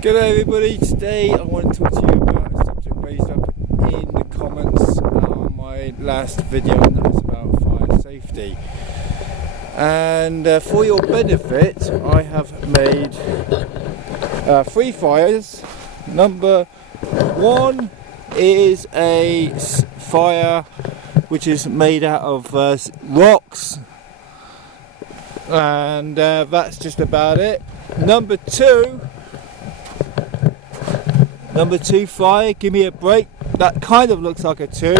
G'day everybody, today I want to talk to you about a subject raised up in the comments on my last video, and that was about fire safety. And for your benefit, I have made 3 fires. Number 1 is a fire which is made out of rocks, and that's just about it. Number 2 fire, give me a break, that kind of looks like a 2,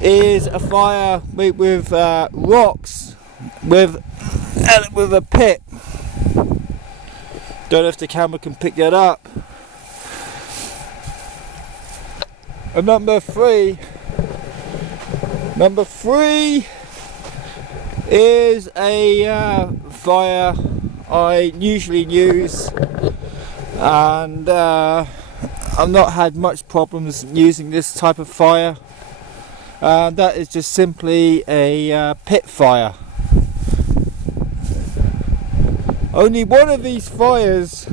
is a fire with rocks with a pit. Don't know if the camera can pick that up. And number 3 is a fire I usually use, and I've not had much problems using this type of fire. That is just simply a pit fire. Only one of these fires,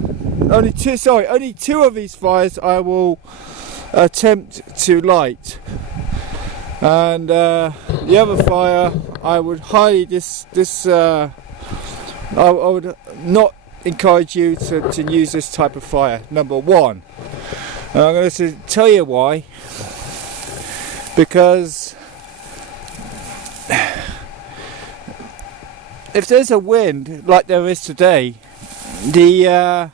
only two of these fires I will attempt to light, and the other fire I would highly I would not encourage you to use this type of fire. Number 1, and I'm going to tell you why. Because if there's a wind like there is today, the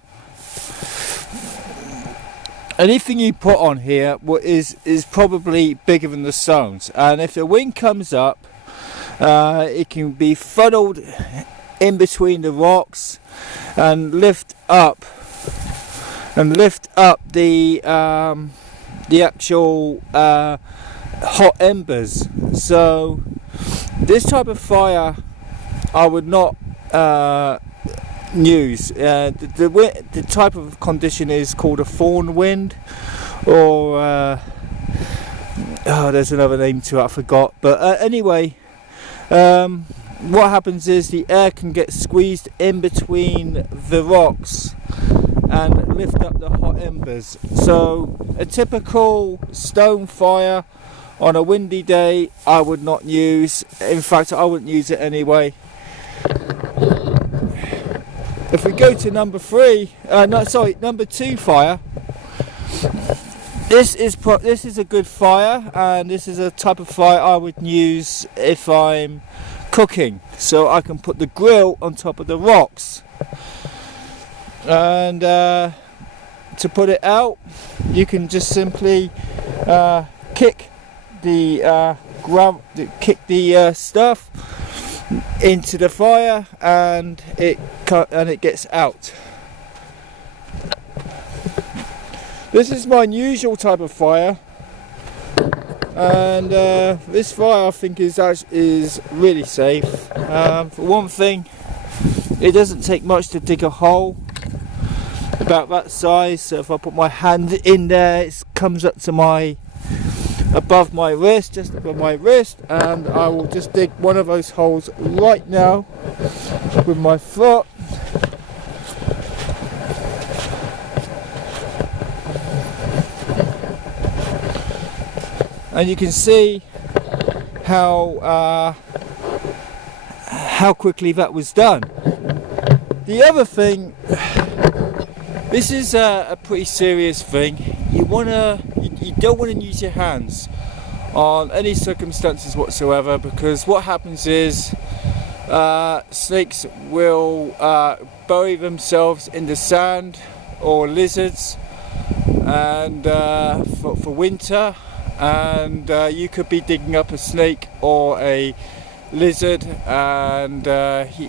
anything you put on here is probably bigger than the stones, and if the wind comes up, it can be funneled in between the rocks and lift up the actual hot embers. So this type of fire I would not use. The type of condition is called a thorn wind, or there's another name to it, I forgot, but anyway, what happens is the air can get squeezed in between the rocks and lift up the hot embers. So a typical stone fire on a windy day I would not use. In fact, I wouldn't use it anyway. If we go to number 2 fire, this is a good fire, and this is a type of fire I would use if I'm cooking, so I can put the grill on top of the rocks, and to put it out, you can just simply kick the stuff into the fire, and it gets out. This is my usual type of fire, and this fire I think is really safe. For one thing, it doesn't take much to dig a hole about that size, so if I put my hand in there, it comes up to above my wrist, just above my wrist, and I will just dig one of those holes right now with my foot. And you can see how quickly that was done. The other thing, this is a pretty serious thing. You don't want to use your hands on any circumstances whatsoever, because what happens is snakes will bury themselves in the sand, or lizards, and for winter. And you could be digging up a snake or a lizard, and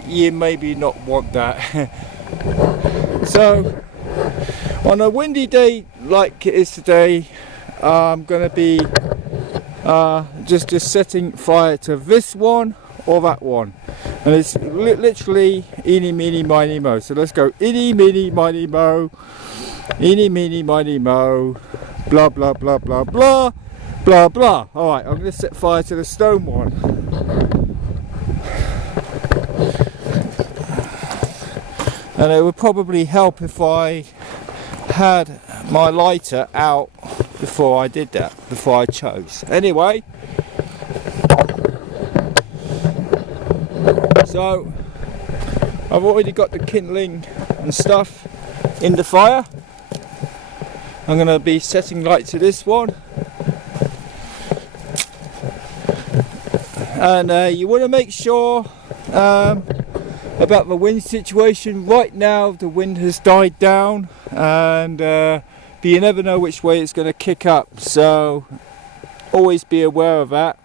you maybe not want that. So on a windy day like it is today, I'm going to be just setting fire to this one or that one, and it's literally eeny meeny miny mo. So let's go eeny meeny miny mo, eeny meeny miny mo, blah blah blah blah blah blah blah. Alright, I'm going to set fire to the stone one. and it would probably help if I had my lighter out before I did that, before I chose. Anyway, so I've already got the kindling and stuff in the fire. I'm going to be setting light to this one, and you want to make sure about the wind situation. Right now the wind has died down, and but you never know which way it's going to kick up, so always be aware of that.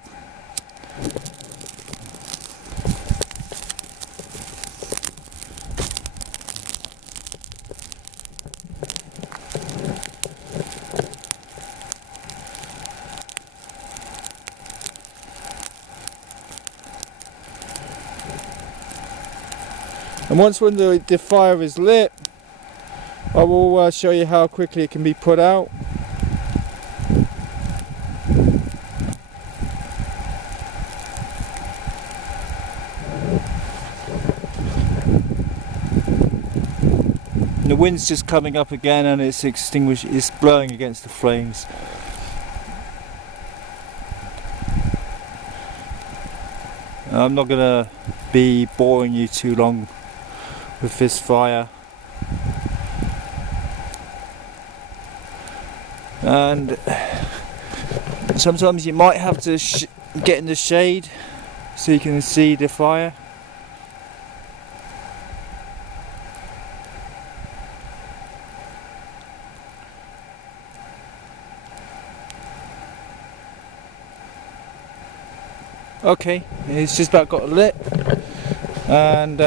And once when the fire is lit, I will show you how quickly it can be put out. And the wind's just coming up again, and it's blowing against the flames. I'm not gonna be boring you too long with this fire, and sometimes you might have to get in the shade so you can see the fire. Okay, it's just about got lit, and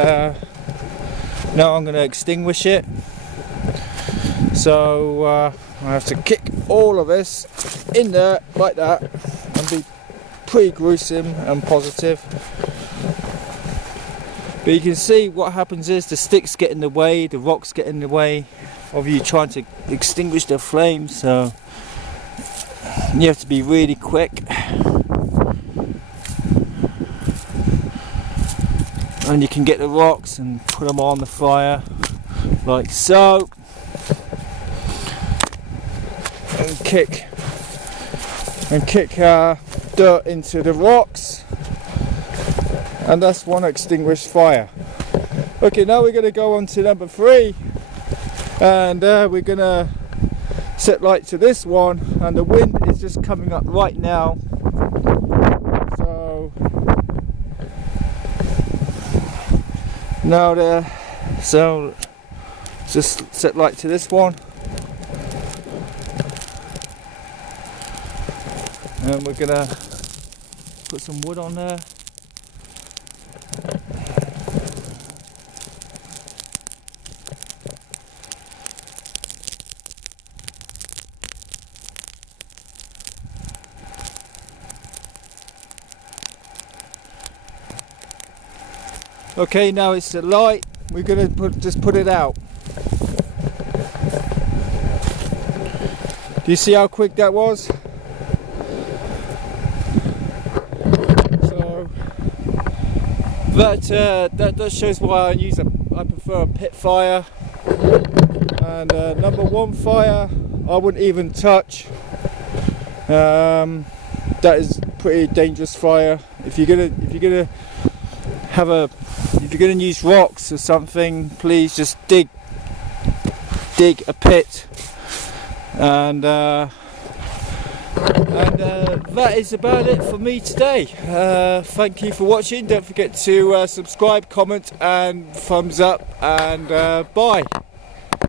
now I'm going to extinguish it. So I have to kick all of this in there like that and be pretty gruesome and positive. But you can see what happens is the sticks get in the way, the rocks get in the way of you trying to extinguish the flames, so you have to be really quick. And you can get the rocks and put them on the fire like so, and kick dirt into the rocks, and that's one extinguished fire. Okay, now we're going to go on to number 3, and we're going to set light to this one, and the wind is just coming up right now, so now so just set light to this one, and we're gonna put some wood on there. Okay, now it's the light. We're gonna just put it out. Do you see how quick that was? So that shows why I prefer a pit fire. And number 1 fire, I wouldn't even touch. That is pretty dangerous fire. If you're gonna use rocks or something, please just dig a pit, and that is about it for me today. Thank you for watching. Don't forget to subscribe, comment and thumbs up, and bye.